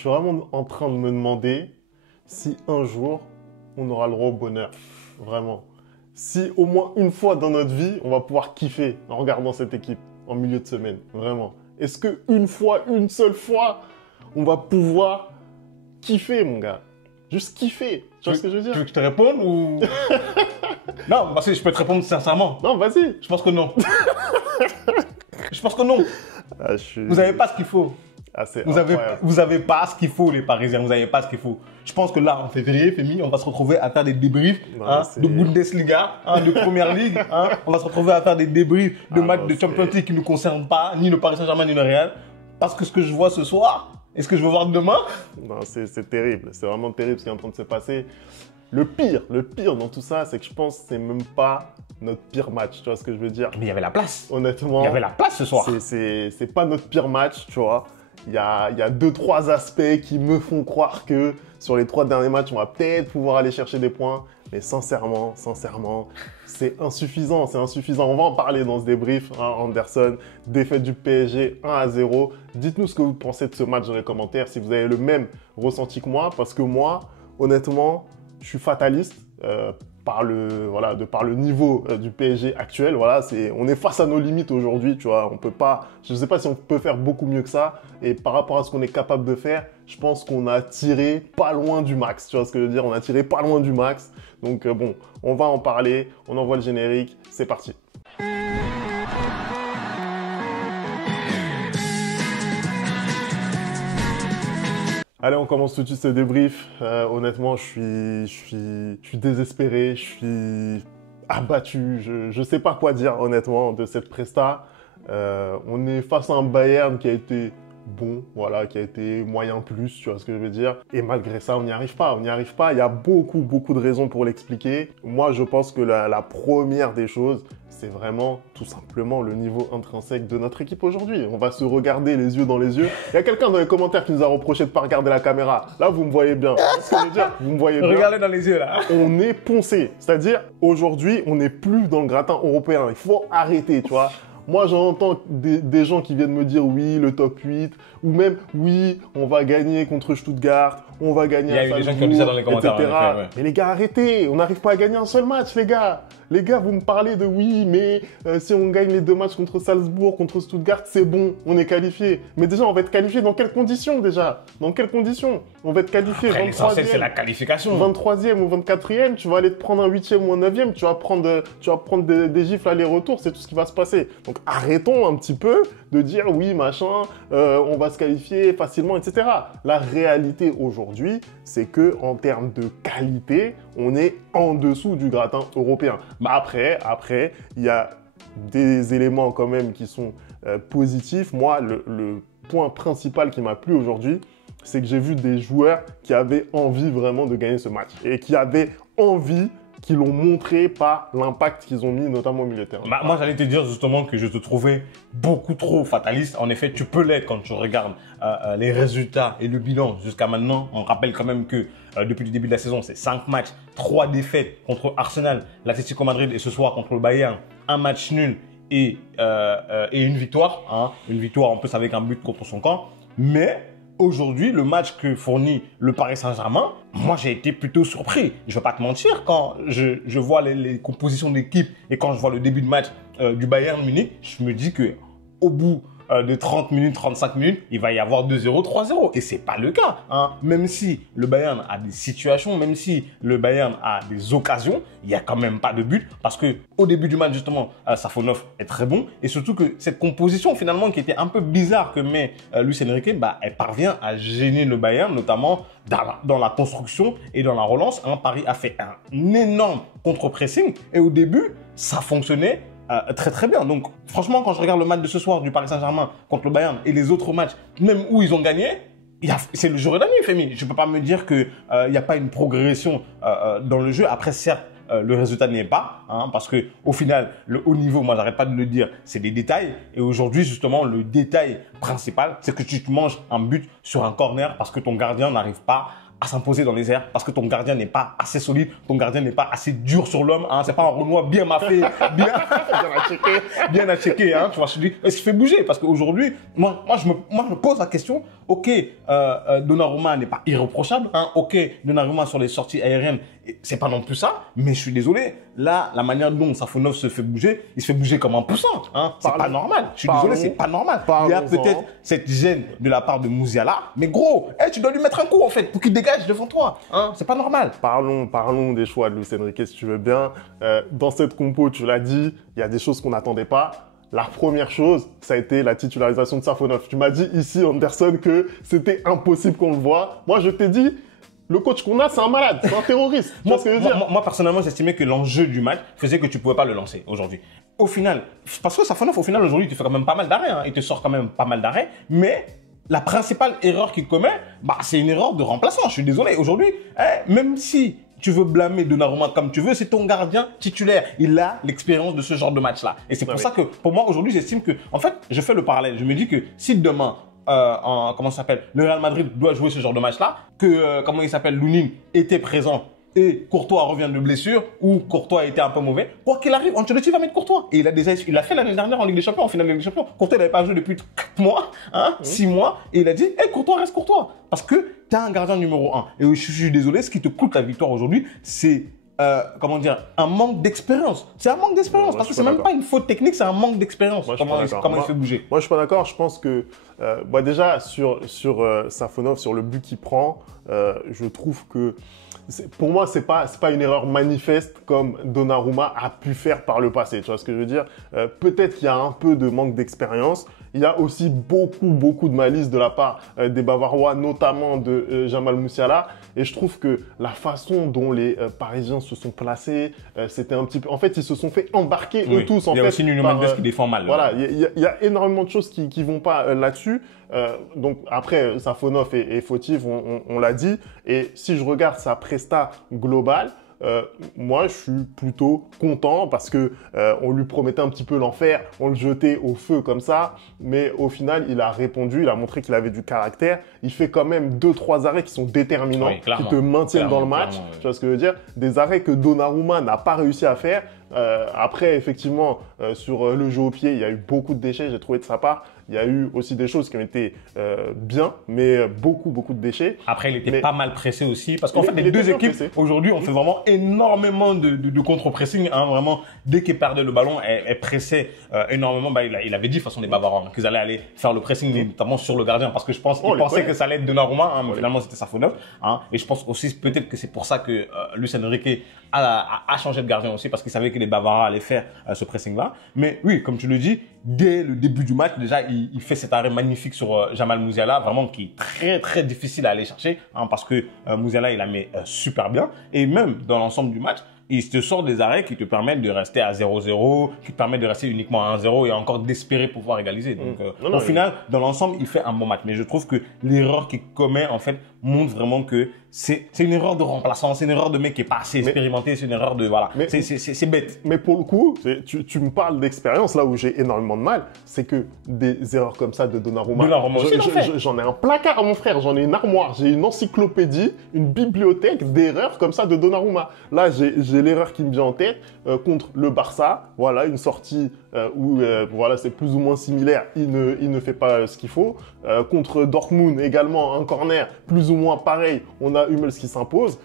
Je suis vraiment en train de me demander si un jour, on aura le droit au bonheur. Vraiment. Si au moins une fois dans notre vie, on va pouvoir kiffer en regardant cette équipe en milieu de semaine. Vraiment. Est-ce qu'une fois, une seule fois, on va pouvoir kiffer, mon gars? Juste kiffer. Tu vois ce que je veux dire? Tu veux que je te réponde ou... Non, parce que je peux te répondre sincèrement. Non, vas-y. Je pense que non. Je pense que non. Ah, Vous n'avez pas ce qu'il faut. Ah, c'est Vous avez pas ce qu'il faut, les Parisiens. Vous n'avez pas ce qu'il faut. Je pense que là, en février, Femi, on va se retrouver à faire des débriefs de Bundesliga, de Première Ligue. On va se retrouver à faire des débriefs de matchs de Champions League qui ne nous concernent pas, ni le Paris Saint-Germain, ni le Real. Parce que ce que je vois ce soir, et ce que je veux voir demain... Non, c'est terrible. C'est vraiment terrible ce qui est en train de se passer. Le pire dans tout ça, c'est que je pense que c'est même pas notre pire match, tu vois ce que je veux dire? Mais il y avait la place. Honnêtement. Il y avait la place ce soir. C'est pas notre pire match, tu vois. Il y a 2-3 aspects qui me font croire que sur les 3 derniers matchs, on va peut-être pouvoir aller chercher des points. Mais sincèrement, c'est insuffisant, c'est insuffisant. On va en parler dans ce débrief, Anderson. Défaite du PSG 1-0. Dites-nous ce que vous pensez de ce match dans les commentaires, si vous avez le même ressenti que moi. Parce que moi, honnêtement, je suis fataliste par le niveau du PSG actuel. Voilà, on est face à nos limites aujourd'hui, tu vois. On peut pas, je ne sais pas si on peut faire beaucoup mieux que ça. Et par rapport à ce qu'on est capable de faire, je pense qu'on a tiré pas loin du max. Tu vois ce que je veux dire? On a tiré pas loin du max. Donc bon, on va en parler. On envoie le générique. C'est parti. Allez, on commence tout de suite ce débrief. Honnêtement, je suis désespéré, je suis abattu. Je sais pas quoi dire, honnêtement, de cette presta. On est face à un Bayern qui a été bon, voilà, qui a été moyen plus, tu vois ce que je veux dire. Et malgré ça, on n'y arrive pas, Il y a beaucoup de raisons pour l'expliquer. Moi, je pense que la première des choses, c'est vraiment tout simplement le niveau intrinsèque de notre équipe aujourd'hui. On va se regarder les yeux dans les yeux. Il y a quelqu'un dans les commentaires qui nous a reproché de ne pas regarder la caméra. Là, vous me voyez bien. Ce que je veux dire, vous me voyez bien. Regardez dans les yeux, là. On est poncé. C'est-à-dire, aujourd'hui, on n'est plus dans le gratin européen. Il faut arrêter, tu vois. Moi, j'entends des gens qui viennent me dire oui, le top 8, ou même oui, on va gagner contre Stuttgart, on va gagner à Salzbourg, il y a des gens qui ont dit ça dans les commentaires, etc. en effet, ouais. Mais les gars, arrêtez, on n'arrive pas à gagner un seul match, les gars. Les gars, vous me parlez de oui, mais si on gagne les 2 matchs contre Salzbourg, contre Stuttgart, c'est bon, on est qualifié. Mais déjà, on va être qualifié dans quelles conditions déjà? Dans quelles conditions? On va être qualifié 23e. L'essentiel, c'est la qualification. 23e ou 24e, tu vas aller te prendre un 8e ou un 9e, tu vas prendre des gifles aller-retour, c'est tout ce qui va se passer. Donc arrêtons un petit peu de dire oui, machin, on va se qualifier facilement, etc. La réalité aujourd'hui, c'est que en termes de qualité, on est en dessous du gratin européen. Bah après, il y a des éléments quand même qui sont positifs. Moi, le point principal qui m'a plu aujourd'hui, c'est que j'ai vu des joueurs qui avaient envie vraiment de gagner ce match et qui avaient envie, qui l'ont montré par l'impact qu'ils ont mis, notamment au milieu de terrain. Bah, moi, j'allais te dire justement que je te trouvais beaucoup trop fataliste. En effet, tu peux l'être quand tu regardes les résultats et le bilan jusqu'à maintenant. On rappelle quand même que depuis le début de la saison, c'est 5 matchs, 3 défaites contre Arsenal, l'Atlético Madrid et ce soir contre le Bayern, un match nul et une victoire. Une victoire en plus avec un but contre son camp. Mais aujourd'hui, le match que fournit le Paris Saint-Germain, moi j'ai été plutôt surpris. Je ne vais pas te mentir, quand je vois les compositions d'équipe et quand je vois le début de match du Bayern Munich, je me dis que au bout de 30 minutes, 35 minutes, il va y avoir 2-0, 3-0. Et c'est pas le cas. Même si le Bayern a des situations, même si le Bayern a des occasions, il n'y a quand même pas de but. Parce que au début du match, justement, Safonov est très bon. Et surtout que cette composition, finalement, qui était un peu bizarre que met Luis Enrique, elle parvient à gêner le Bayern, notamment dans la construction et dans la relance. Paris a fait un énorme contre-pressing. Et au début, ça fonctionnait très bien. Donc franchement, quand je regarde le match de ce soir du Paris Saint-Germain contre le Bayern et les autres matchs, même où ils ont gagné, c'est le jour et la nuit, Femi. Je peux pas me dire que il n'y a pas une progression dans le jeu. Après, certes, le résultat n'est pas, parce que au final, le haut niveau, moi, j'arrête pas de le dire, c'est des détails. Et aujourd'hui, justement, le détail principal, c'est que tu te manges un but sur un corner parce que ton gardien n'arrive pas à s'imposer dans les airs parce que ton gardien n'est pas assez solide, ton gardien n'est pas assez dur sur l'homme. Hein, c'est pas un Renoir bien maffé, bien à checker. Hein, tu vois, je dis, est-ce qu'il fait bouger? Parce qu'aujourd'hui, moi, je me pose la question. Ok, Donnarumma n'est pas irréprochable. Hein, ok, Donnarumma sur les sorties aériennes, c'est pas non plus ça. Mais je suis désolé. Là, la manière dont Safonov se fait bouger, il se fait bouger comme un poussin. Hein, c'est pas normal. Je suis désolé, c'est pas normal. Il y a peut-être cette gêne de la part de Musiala. Mais gros, tu dois lui mettre un coup en fait pour qu'il dégage devant toi. Hein, c'est pas normal. Parlons des choix de Luis Enrique si tu veux bien. Dans cette compo, tu l'as dit, il y a des choses qu'on n'attendait pas. La première chose, ça a été la titularisation de Safonov. Tu m'as dit ici, Anderson, que c'était impossible qu'on le voie. Moi, je t'ai dit, le coach qu'on a, c'est un malade, c'est un terroriste. Tu vois ce que je veux dire? Moi, personnellement, j'estimais que l'enjeu du match faisait que tu ne pouvais pas le lancer aujourd'hui. Au final, parce que Safonov, au final, aujourd'hui, il te fait quand même pas mal d'arrêts. Hein. Il te sort quand même pas mal d'arrêts. Mais la principale erreur qu'il commet, c'est une erreur de remplaçant. Je suis désolé. Aujourd'hui, même si tu veux blâmer Donnarumma comme tu veux, c'est ton gardien titulaire. Il a l'expérience de ce genre de match-là. Et c'est pour ça que, pour moi, aujourd'hui, j'estime que, en fait, je fais le parallèle. Je me dis que si demain, comment ça s'appelle, le Real Madrid doit jouer ce genre de match-là, que, comment il s'appelle, Lunin était présent et Courtois revient de blessure ou Courtois était un peu mauvais, quoi qu'il arrive, Ancelotti va mettre Courtois. Et il a fait l'année dernière en Ligue des Champions, en finale de Ligue des Champions. Courtois n'avait pas joué depuis 4 mois, 6 mois, et il a dit, Courtois reste Courtois. Parce que tu as un gardien numéro 1. Et je suis désolé, ce qui te coûte la victoire aujourd'hui, c'est comment dire, un manque d'expérience. C'est un manque d'expérience parce que c'est même pas une faute technique, c'est un manque d'expérience. Comment il fait bouger. Moi, je suis pas d'accord. Je pense que déjà sur Safonov, sur le but qu'il prend, je trouve que pour moi, c'est pas une erreur manifeste comme Donnarumma a pu faire par le passé. Tu vois ce que je veux dire? Peut-être qu'il y a un peu de manque d'expérience. Il y a aussi beaucoup de malice de la part des Bavarois, notamment de Jamal Musiala. Et je trouve que la façon dont les Parisiens se sont placés, c'était un petit peu... En fait, ils se sont fait embarquer eux tous. Il y a aussi Nuno Mendes qui défend mal. Voilà, il y a énormément de choses qui vont pas là-dessus. Donc après, Safonov est fautif, on l'a dit. Et si je regarde sa presta globale, moi, je suis plutôt content parce que on lui promettait un petit peu l'enfer, on le jetait au feu comme ça, mais au final, il a répondu, il a montré qu'il avait du caractère. Il fait quand même 2-3 arrêts qui sont déterminants, qui te maintiennent dans le match. Tu vois ce que je veux dire? Des arrêts que Donnarumma n'a pas réussi à faire. Après, effectivement, sur le jeu au pied, il y a eu beaucoup de déchets, j'ai trouvé de sa part. Il y a eu aussi des choses qui ont été bien, mais beaucoup de déchets. Après, il était pas mal pressé aussi, parce qu'en fait, les deux équipes, aujourd'hui, ont fait vraiment énormément de contre-pressing. Hein, vraiment, dès qu'ils perdaient le ballon, elles pressaient énormément. Il avait dit, de toute façon, les Bavarois, qu'ils allaient aller faire le pressing, notamment sur le gardien, parce que je pense qu'ils pensaient que ça allait être Donnarumma, mais finalement, c'était Safonov. Hein, et je pense aussi, peut-être que c'est pour ça que Luis Enrique a changé de gardien aussi, parce qu'il savait que les Bavarois allaient faire ce pressing-là. Mais oui, comme tu le dis, dès le début du match, déjà, il fait cet arrêt magnifique sur Jamal Musiala, vraiment qui est très difficile à aller chercher, hein, parce que Musiala, il la met super bien. Et même dans l'ensemble du match, il te sort des arrêts qui te permettent de rester à 0-0, qui te permettent de rester uniquement à 1-0 et encore d'espérer pouvoir égaliser. Donc, au final, dans l'ensemble, il fait un bon match. Mais je trouve que l'erreur qu'il commet, en fait, montre vraiment que c'est une erreur de remplaçant, c'est une erreur de mec qui est pas assez expérimenté, c'est une erreur de... Voilà, c'est bête. Mais pour le coup, tu me parles d'expérience, là où j'ai énormément de mal, c'est que des erreurs comme ça de Donnarumma, j'en ai un placard, mon frère, j'en ai une armoire, j'ai une encyclopédie, une bibliothèque d'erreurs comme ça de Donnarumma. Là, j'ai l'erreur qui me vient en tête contre le Barça, voilà, une sortie où voilà, c'est plus ou moins similaire, il ne fait pas ce qu'il faut. Contre Dortmund également, un corner plus ou moins pareil, on a Hummels qui s'impose.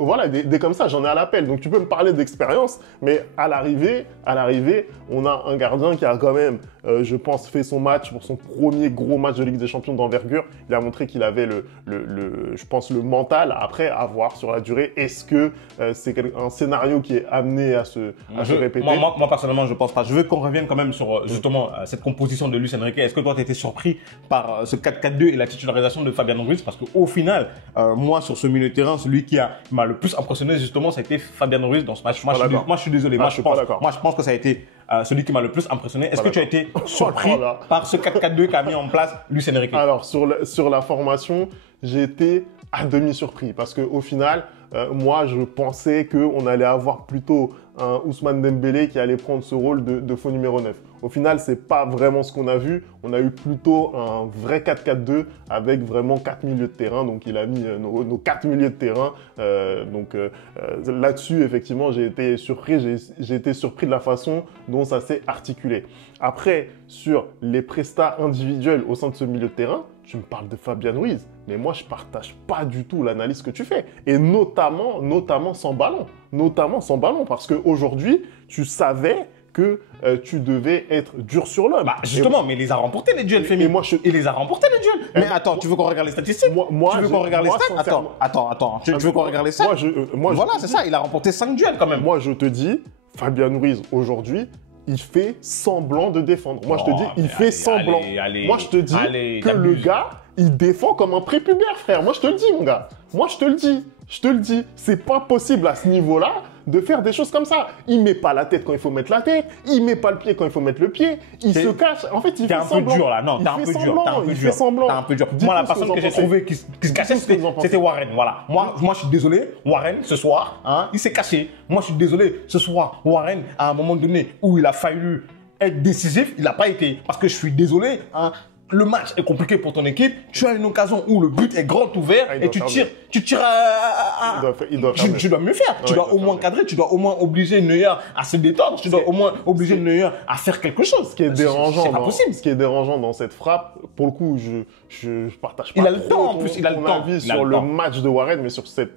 Voilà, des comme ça, j'en ai à l'appel. Donc tu peux me parler d'expérience, mais à l'arrivée, on a un gardien qui a quand même, je pense, fait son match pour son premier gros match de Ligue des Champions d'envergure. Il a montré qu'il avait je pense, le mental. Après, à voir sur la durée. Est-ce que c'est un scénario qui est amené à se répéter? Moi, personnellement, je pense pas. Je veux qu'on revienne quand même sur justement cette composition de Luis Enrique. Est-ce que toi, tu étais surpris par ce 4-4-2 et la titularisation de Fabian Ruiz? Parce qu'au final, moi, sur ce milieu de terrain, celui qui m'a le plus impressionné, justement, ça a été Fabian Ruiz dans ce match. Moi, je suis désolé. Moi, je pense que ça a été celui qui m'a le plus impressionné. Est-ce que tu as été surpris par ce 4-4-2 qu'a mis en place Luis Enrique? Alors, sur la formation, j'ai été à demi surpris parce qu'au final, moi, je pensais qu'on allait avoir plutôt un Ousmane Dembélé qui allait prendre ce rôle de faux numéro 9. Au final, c'est pas vraiment ce qu'on a vu. On a eu plutôt un vrai 4-4-2 avec vraiment 4 milieux de terrain. Donc, il a mis nos 4 milieux de terrain. Là-dessus, effectivement, j'ai été surpris. J'ai été surpris de la façon dont ça s'est articulé. Après, sur les prestats individuels au sein de ce milieu de terrain, tu me parles de Fabian Ruiz, mais moi, je ne partage pas du tout l'analyse que tu fais. Et notamment sans ballon. Notamment sans ballon, parce qu'aujourd'hui, tu savais que tu devais être dur sur l'homme. Bah justement, mais il les a remportés les duels féminins. Il les a remportés les duels. Mais attends, tu veux qu'on regarde les statistiques? Tu veux qu'on regarde les stats? Attends. Tu veux qu'on regarde les stats? Voilà, c'est ça, il a remporté 5 duels quand même. Moi, je te dis, Fabian Ruiz, aujourd'hui, il fait semblant de défendre. Moi, je te dis, il fait semblant. Moi, je te dis que le gars, il défend comme un prépubère, frère. Moi, je te le dis, mon gars. Moi, je te le dis. Je te le dis. C'est pas possible à ce niveau-là de faire des choses comme ça. Il met pas la tête quand il faut mettre la tête. Il met pas le pied quand il faut mettre le pied. Il se cache. En fait, il fait semblant. T'es un peu dur, là. Non, t'es un peu dur. Il fait semblant. T'es un peu dur. Moi, la personne que j'ai trouvée qui se cachait, c'était Warren. Voilà. Moi, je suis désolé. Warren, ce soir, il s'est caché. Moi, je suis désolé. Ce soir, Warren, à un moment donné où il a fallu être décisif, il n'a pas été. Parce que je suis désolé, le match est compliqué pour ton équipe. Tu as une occasion où le but est grand ouvert et tu tires. Tu dois mieux faire. Tu dois au moins cadrer. Tu dois au moins obliger Neuer à se détendre. Tu dois au moins obliger Neuer à faire quelque chose. Ce qui est dérangeant, c'est pas possible. Ce qui est dérangeant dans cette frappe, pour le coup, je partage pas. Il a le temps en plus. Il a le temps. Sur le match de Warren, mais sur cette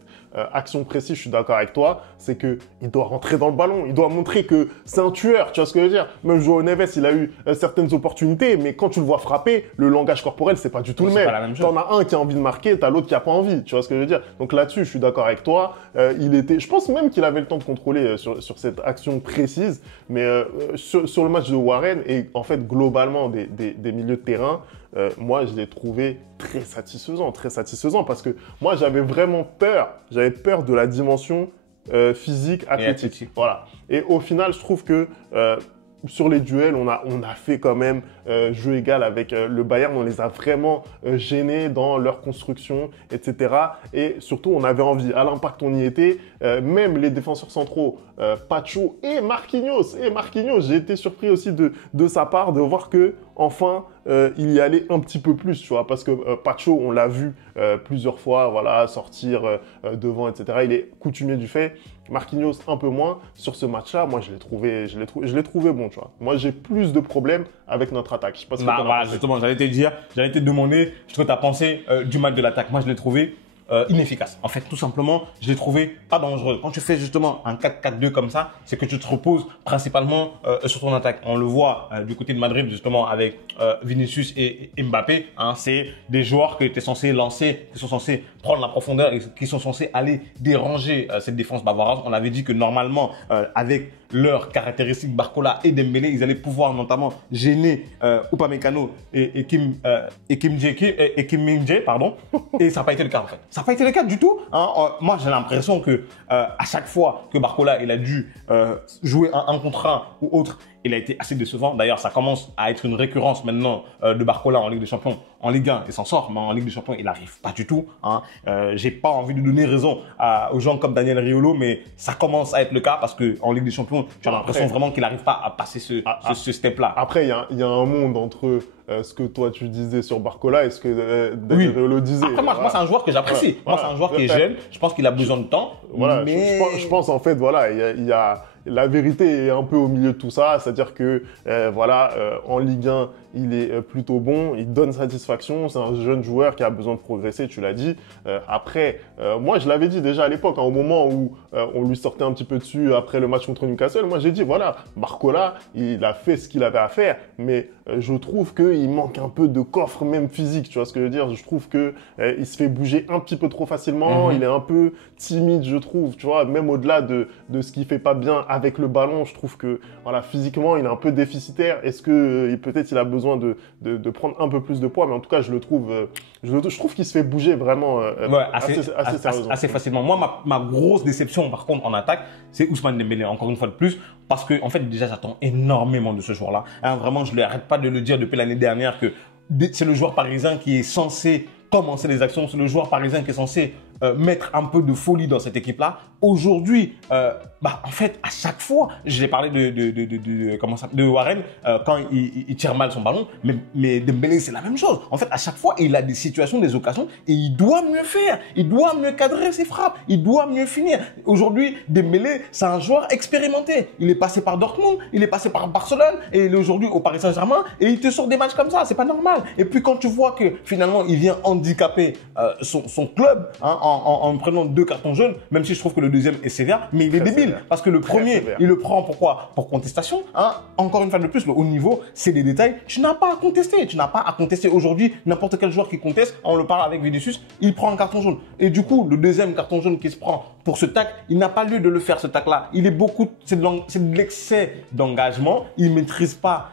action précise, je suis d'accord avec toi, c'est qu'il doit rentrer dans le ballon, il doit montrer que c'est un tueur, tu vois ce que je veux dire. Même João Neves, il a eu certaines opportunités, mais quand tu le vois frapper, le langage corporel, c'est pas du tout le même. T'en as un qui a envie de marquer, t'as l'autre qui a pas envie, tu vois ce que je veux dire. Donc là-dessus, je suis d'accord avec toi. Je pense même qu'il avait le temps de contrôler sur cette action précise, mais sur le match de Warren et en fait globalement des milieux de terrain, moi, je l'ai trouvé très satisfaisant parce que moi, j'avais vraiment peur. J'avais peur de la dimension physique, athlétique. Voilà. Et au final, je trouve que sur les duels, on a fait quand même jeu égal avec le Bayern. On les a vraiment gênés dans leur construction, etc. Et surtout, on avait envie. À l'impact, on y était. Même les défenseurs centraux, Pacho et Marquinhos. J'ai été surpris aussi de sa part de voir que enfin, il y allait un petit peu plus, tu vois, parce que Pacho, on l'a vu plusieurs fois, voilà, sortir devant, etc. Il est coutumier du fait. Marquinhos, un peu moins. Sur ce match-là, moi, je l'ai trouvé bon, tu vois. Moi, j'ai plus de problèmes avec notre attaque. Je sais pas ce que t'en as pensé. Justement, j'allais te demander ce que tu as pensé du match de l'attaque. Moi, je l'ai trouvé inefficace. En fait, tout simplement, je l'ai trouvé pas dangereux. Quand tu fais justement un 4-4-2 comme ça, c'est que tu te reposes principalement sur ton attaque. On le voit du côté de Madrid, justement, avec Vinicius et Mbappé. C'est des joueurs que tu es censé lancer, qui sont censés prendre la profondeur et qui sont censés aller déranger cette défense bavaroise. On avait dit que normalement, avec leurs caractéristiques Barcola et Dembélé, ils allaient pouvoir notamment gêner Upamecano et Kim Min-jae, pardon. Et ça n'a pas été le cas en fait. Ça n'a pas été le cas du tout. Moi, j'ai l'impression que à chaque fois que Barcola il a dû jouer un contre un ou autre, il a été assez décevant. D'ailleurs, ça commence à être une récurrence maintenant de Barcola en Ligue des Champions. En Ligue 1, il s'en sort, mais en Ligue des Champions, il n'arrive pas du tout. J'ai pas envie de donner raison aux gens comme Daniel Riolo, mais ça commence à être le cas parce que en Ligue des Champions, tu as l'impression vraiment qu'il n'arrive pas à passer ce step-là. Après, il y a un monde entre ce que toi tu disais sur Barcola et ce que Daniel Riolo disait. Après, moi, c'est un joueur que j'apprécie. Moi, c'est un joueur qui est jeune. Je pense qu'il a besoin de temps. Voilà, mais... je pense en fait, voilà, il y a la vérité est un peu au milieu de tout ça, c'est-à-dire que en Ligue 1, il est plutôt bon, il donne satisfaction, c'est un jeune joueur qui a besoin de progresser, tu l'as dit. Après, moi je l'avais dit déjà à l'époque, au moment où on lui sortait un petit peu dessus après le match contre Newcastle, moi j'ai dit voilà, Barcola, il a fait ce qu'il avait à faire, mais je trouve qu'il manque un peu de coffre même physique, tu vois ce que je veux dire. Je trouve que il se fait bouger un petit peu trop facilement, il est un peu timide, je trouve, tu vois, même au-delà de ce qu'il fait pas bien avec le ballon, je trouve que voilà, physiquement, il est un peu déficitaire. Est-ce que peut-être il a besoin de prendre un peu plus de poids, mais en tout cas, je trouve qu'il se fait bouger vraiment assez sérieusement. Assez facilement. Moi, ma grosse déception, par contre, en attaque, c'est Ousmane Dembélé, encore une fois de plus, parce que, en fait, déjà, j'attends énormément de ce joueur-là. Vraiment, je ne l'arrête pas de le dire depuis l'année dernière que c'est le joueur parisien qui est censé commencer les actions, c'est le joueur parisien qui est censé mettre un peu de folie dans cette équipe-là. Aujourd'hui, en fait, à chaque fois, je l'ai parlé de Warren quand il tire mal son ballon, mais Dembélé, c'est la même chose. En fait, à chaque fois, il a des situations, des occasions et il doit mieux faire. Il doit mieux cadrer ses frappes. Il doit mieux finir. Aujourd'hui, Dembélé, c'est un joueur expérimenté. Il est passé par Dortmund, il est passé par Barcelone et il est aujourd'hui au Paris Saint-Germain et il te sort des matchs comme ça. C'est pas normal. Et puis, quand tu vois que finalement, il vient handicaper son club en prenant 2 cartons jaunes, même si je trouve que le deuxième est sévère, mais il est débile. Sévère. Parce que le premier, il le prend pourquoi? Pour contestation. Encore une fois de plus, le haut niveau, c'est des détails. Tu n'as pas à contester. Tu n'as pas à contester. Aujourd'hui, n'importe quel joueur qui conteste, on le parle avec Vinicius, il prend un carton jaune. Et du coup, le deuxième carton jaune qui se prend pour ce tac, il n'a pas lieu de le faire, ce tac-là. C'est de l'excès d'engagement. Il ne maîtrise pas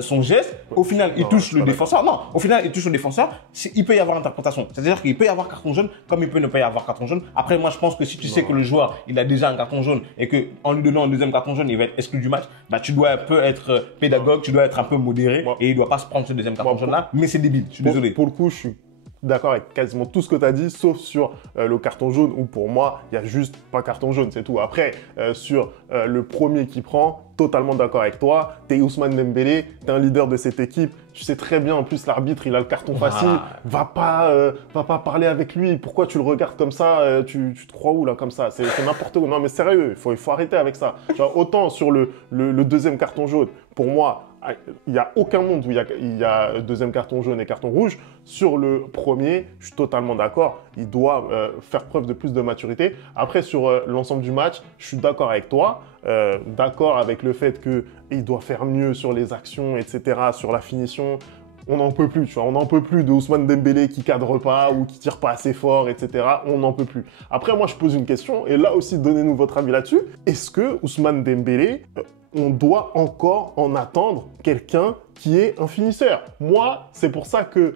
son geste. Au final, il touche le défenseur. Non, au final, il touche le défenseur. Il peut y avoir interprétation. C'est-à-dire qu'il peut y avoir carton jaune comme il peut ne pas y avoir carton jaune. Après, moi, je pense que si tu sais que le joueur, il a déjà un carton jaune et qu'en lui donnant un deuxième carton jaune, il va être exclu du match, tu dois un peu être pédagogue, tu dois être un peu modéré et il ne doit pas se prendre ce deuxième carton jaune-là. Mais c'est débile. Je suis désolé. Pour le coup, je suis d'accord avec quasiment tout ce que tu as dit, sauf sur le carton jaune, où pour moi, il n'y a juste pas carton jaune, c'est tout. Après, sur le premier qui prend, totalement d'accord avec toi. Tu es Ousmane Dembélé, tu es un leader de cette équipe. Tu sais très bien, en plus, l'arbitre, il a le carton facile. Va pas parler avec lui. Pourquoi tu le regardes comme ça? Tu te crois où, là, comme ça? C'est n'importe quoi. Non, mais sérieux, il faut arrêter avec ça. Genre, autant sur le deuxième carton jaune, pour moi, il n'y a aucun monde où il y a deuxième carton jaune et carton rouge. Sur le premier, je suis totalement d'accord. Il doit faire preuve de plus de maturité. Après, sur l'ensemble du match, je suis d'accord avec toi. D'accord avec le fait qu'il doit faire mieux sur les actions, etc., sur la finition. On n'en peut plus, tu vois. On n'en peut plus de Ousmane Dembélé qui cadre pas ou qui tire pas assez fort, etc. On n'en peut plus. Après, moi, je pose une question. Et là aussi, donnez-nous votre avis là-dessus. Est-ce que Ousmane Dembélé, on doit encore en attendre quelqu'un qui est un finisseur? Moi, c'est pour ça que,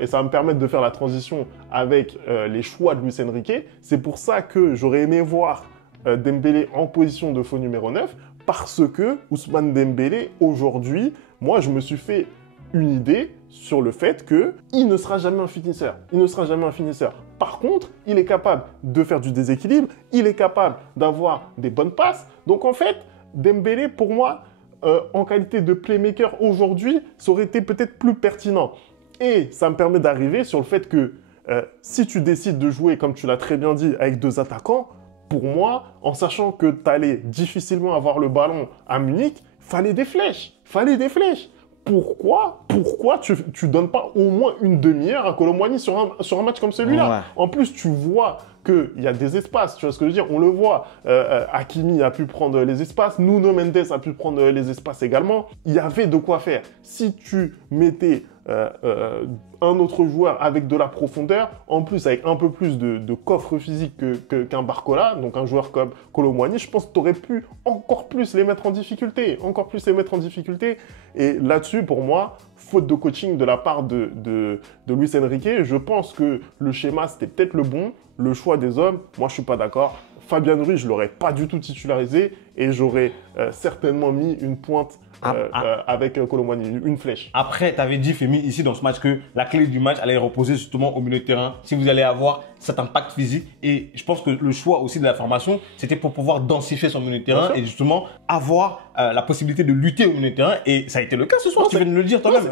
et ça va me permettre de faire la transition avec les choix de Luis Enrique, c'est pour ça que j'aurais aimé voir Dembélé en position de faux numéro 9, parce que Ousmane Dembélé, aujourd'hui, moi, je me suis fait une idée sur le fait qu'il ne sera jamais un finisseur. Il ne sera jamais un finisseur. Par contre, il est capable de faire du déséquilibre, il est capable d'avoir des bonnes passes. Donc, en fait, Dembélé, pour moi, en qualité de playmaker aujourd'hui, ça aurait été peut-être plus pertinent. Et ça me permet d'arriver sur le fait que si tu décides de jouer, comme tu l'as très bien dit, avec 2 attaquants, pour moi, en sachant que tu allais difficilement avoir le ballon à Munich, fallait des flèches. Pourquoi tu donnes pas au moins une demi-heure à Kolo Muani sur un match comme celui-là? Ouais. En plus, tu vois qu'il y a des espaces, tu vois ce que je veux dire? On le voit, Hakimi a pu prendre les espaces, Nuno Mendes a pu prendre les espaces également. Il y avait de quoi faire. Si tu mettais un autre joueur avec de la profondeur, en plus avec un peu plus de coffre physique qu'un Barcola, donc un joueur comme Kolo Muani, je pense que tu aurais pu encore plus les mettre en difficulté, Et là-dessus, pour moi, faute de coaching de la part de Luis Enrique, je pense que le schéma, c'était peut-être le bon. Le choix des hommes, moi, je suis pas d'accord. Fabien Ruiz, je l'aurais pas du tout titularisé et j'aurais certainement mis une pointe avec Kolo Muani, une flèche. Après, tu avais dit, Femi, ici dans ce match, que la clé du match allait reposer justement au milieu de terrain. Si vous allez avoir cet impact physique. Et je pense que le choix aussi de la formation, c'était pour pouvoir densifier son milieu de terrain et justement avoir la possibilité de lutter au milieu de terrain. Et ça a été le cas ce soir, tu viens de le dire toi-même.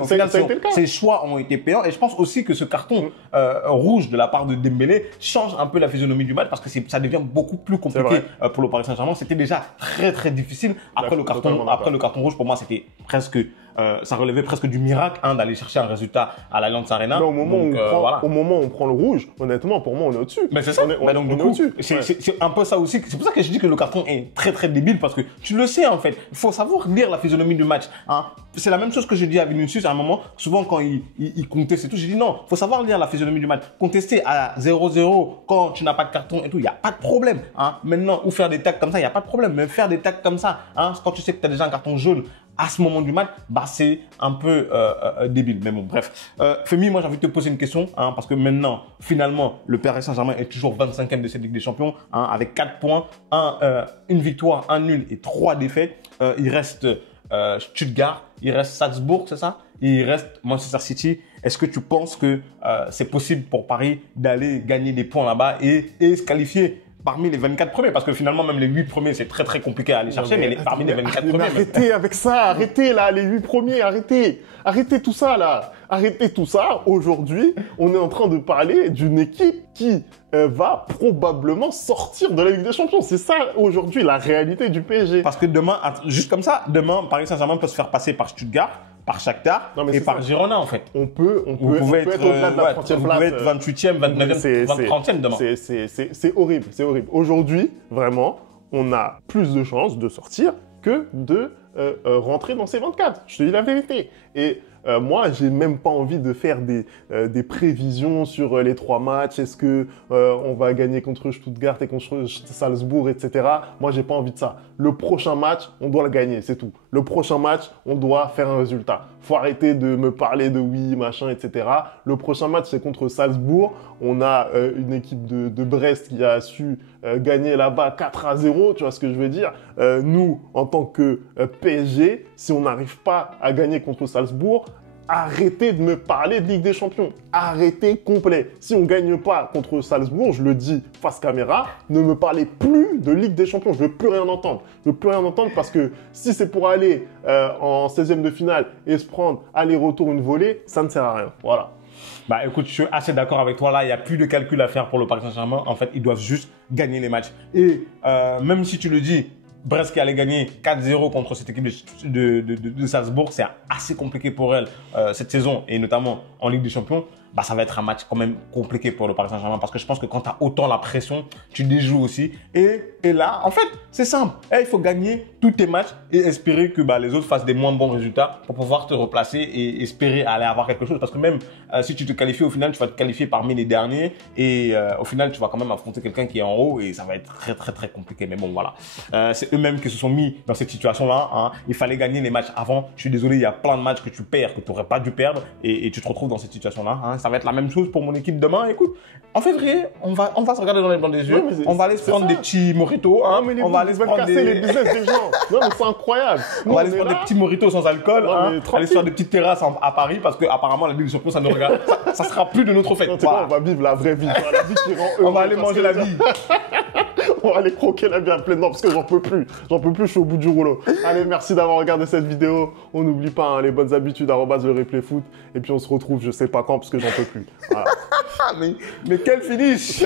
Ces choix ont été payants. Et je pense aussi que ce carton rouge de la part de Dembélé change un peu la physionomie du match parce que ça devient beaucoup plus compliqué pour le Paris Saint-Germain. C'était déjà très très difficile. Après le carton rouge, pour moi, c'était presque... ça relevait presque du miracle d'aller chercher un résultat à l'Allianz Arena. Mais au moment où on prend le rouge, honnêtement, pour moi, on est au-dessus. Mais c'est ça. Donc, du coup, c'est un peu ça aussi. C'est pour ça que je dis que le carton est très très débile parce que tu le sais en fait. Il faut savoir lire la physionomie du match. C'est la même chose que je dis à Vinicius à un moment. Souvent, quand il conteste et tout, je dis non, il faut savoir lire la physionomie du match. Contester à 0-0 quand tu n'as pas de carton et tout, il n'y a pas de problème. Maintenant, ou faire des tacs comme ça, il n'y a pas de problème. Mais faire des tacs comme ça, quand tu sais que tu as déjà un carton jaune, à ce moment du match, c'est un peu débile. Mais bon, bref. Femi, moi, j'ai envie de te poser une question, parce que maintenant, finalement, le Paris Saint-Germain est toujours 25e de cette Ligue des Champions, avec 4 points, une victoire, un nul et 3 défaites. Il reste Stuttgart, il reste Salzbourg, c'est ça? Et il reste Manchester City Est-ce que tu penses que c'est possible pour Paris d'aller gagner des points là-bas et se qualifier parmi les 24 premiers? Parce que finalement, même les 8 premiers, c'est très très compliqué à aller chercher, mais parmi les 24 premiers. Arrêtez avec ça, arrêtez là, les 8 premiers, arrêtez. Arrêtez tout ça là. Arrêtez tout ça. Aujourd'hui, on est en train de parler d'une équipe qui va probablement sortir de la Ligue des Champions. C'est ça aujourd'hui la réalité du PSG. Parce que demain, juste comme ça, demain, Paris Saint-Germain peut se faire passer par Stuttgart, par Shakhtar et par Girona en fait. On peut être au-delà de la 30e place. Vous pouvez être 28e, 29e, 30e demain. C'est horrible, c'est horrible. Aujourd'hui, vraiment, on a plus de chances de sortir que de rentrer dans ces 24. Je te dis la vérité. Et moi, j'ai même pas envie de faire des prévisions sur les 3 matchs. Est-ce que on va gagner contre Stuttgart et contre Salzbourg, etc. Moi, j'ai pas envie de ça. Le prochain match, on doit le gagner, c'est tout. Le prochain match, on doit faire un résultat. Faut arrêter de me parler de oui, machin, etc. Le prochain match, c'est contre Salzbourg. On a une équipe de Brest qui a su gagner là-bas 4-0. Tu vois ce que je veux dire? Nous, en tant que PSG, si on n'arrive pas à gagner contre Salzbourg, arrêtez de me parler de Ligue des Champions. Arrêtez complet. Si on ne gagne pas contre Salzbourg, je le dis face caméra, ne me parlez plus de Ligue des Champions. Je ne veux plus rien entendre. Je ne veux plus rien entendre parce que si c'est pour aller en 16e de finale et se prendre aller-retour une volée, ça ne sert à rien. Voilà. Bah écoute, je suis assez d'accord avec toi là, il n'y a plus de calcul à faire pour le Paris Saint-Germain. En fait, ils doivent juste gagner les matchs. Et même si tu le dis, Brest qui allait gagner 4-0 contre cette équipe de Salzbourg, c'est assez compliqué pour elle cette saison et notamment en Ligue des Champions. Bah, ça va être un match quand même compliqué pour le Paris Saint-Germain parce que je pense que quand tu as autant la pression, tu déjoues aussi. Et là, en fait, c'est simple. Il faut gagner tous tes matchs et espérer que les autres fassent des moins bons résultats pour pouvoir te replacer et espérer aller avoir quelque chose. Parce que même si tu te qualifies, au final, tu vas te qualifier parmi les derniers et au final, tu vas quand même affronter quelqu'un qui est en haut et ça va être très, très, très compliqué. Mais bon, voilà. C'est eux-mêmes qui se sont mis dans cette situation-là. Hein. Il fallait gagner les matchs avant. Je suis désolé, il y a plein de matchs que tu perds, que tu n'aurais pas dû perdre et tu te retrouves dans cette situation-là. Hein. Ça va être la même chose pour mon équipe demain. Écoute, en février, on va se regarder dans les blancs des yeux. Ouais, on va aller se prendre des petits mojitos. Hein. On va aller se prendre casser les business des gens. Non, mais c'est incroyable. On va aller se prendre des petits mojitos sans alcool. Non, hein. Aller se faire des petites terrasses à Paris parce que apparemment la Ligue des Champions, ça ne regarde. ça sera plus de notre fête. Non, voilà. On va vivre la vraie vie. La vie qui rend heureux. On va aller manger la vie. On va aller croquer la vie à pleines dents parce que j'en peux plus. J'en peux plus, je suis au bout du rouleau. Allez, merci d'avoir regardé cette vidéo. On n'oublie pas les bonnes habitudes, @ le replay foot. Et puis on se retrouve, je sais pas quand, parce que j'en peux plus. Voilà. mais quel finish!